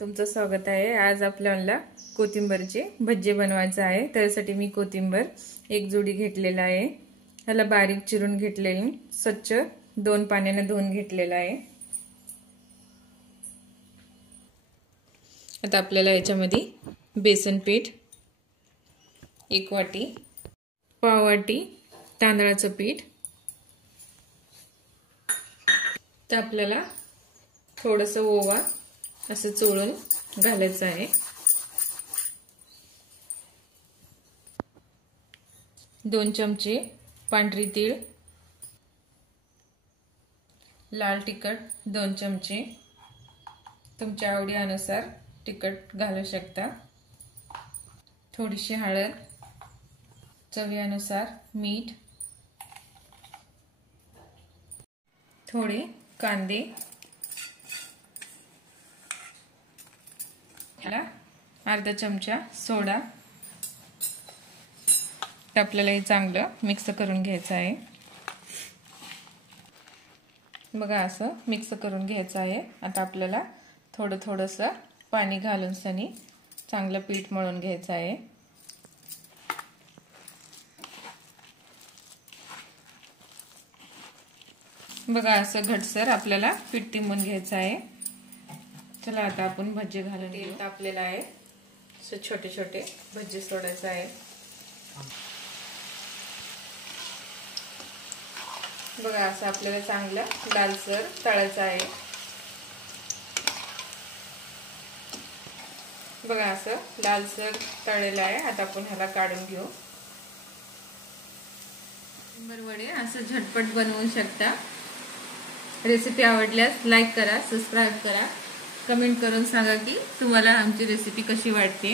तुमचं स्वागत आहे। आज आपल्याला कोथिंबीरचे भज्जे बनवायचे आहे। त्यासाठी मी कोथिंबीर एक जोडी घेतलेला आहे। ह्याला बारीक चिरून घेतलेली, स्वच्छ 2 पाण्याने धुवून घेतलेला आहे। आता आपल्याला याच्यामध्ये बेसन पीठ 1 वाटी, पाव वाटी तांदळाचं पीठ, तर आपल्याला थोडंसं ओवा असं चोळून घालायचं आहे। 2 चमचे पांढरी तीळ, लाल तिखट 2 चमचे, तुमच्या आवडीनुसार तिखट घालू शकता, थोडीशी हळद, चवीनुसार मीठ, थोडे कांदे, अर्धा चमचा सोडा। आपल्याला हे चांगलं मिक्स करून घ्यायचं आहे। बघा असं मिक्स करून घ्यायचं आहे। आता आपल्याला थोडंसं पाणी घालून सनी चांगलं पीठ मळून घ्यायचं आहे। बघा असं घटसर आपल्याला पीठ तिंबून घ्यायचं आहे। चला आता आपण भज्जे घालून घेऊ। तेल तापलेलं आहे, असे छोटे छोटे भज्जे सोडायचे आहे। बघा असं आपल्याला चांगलं लालसर तळायचं आहे। बघा असं लालसर तळलेलं आहे। आता आपण ह्याला काढून घेऊ। वडे असं झटपट बनवू शकता। रेसिपी आवडल्यास लाईक करा, सबस्क्राइब करा, कमेंट करून सांगा की तुम्हाला आमची रेसिपी कशी वाटते।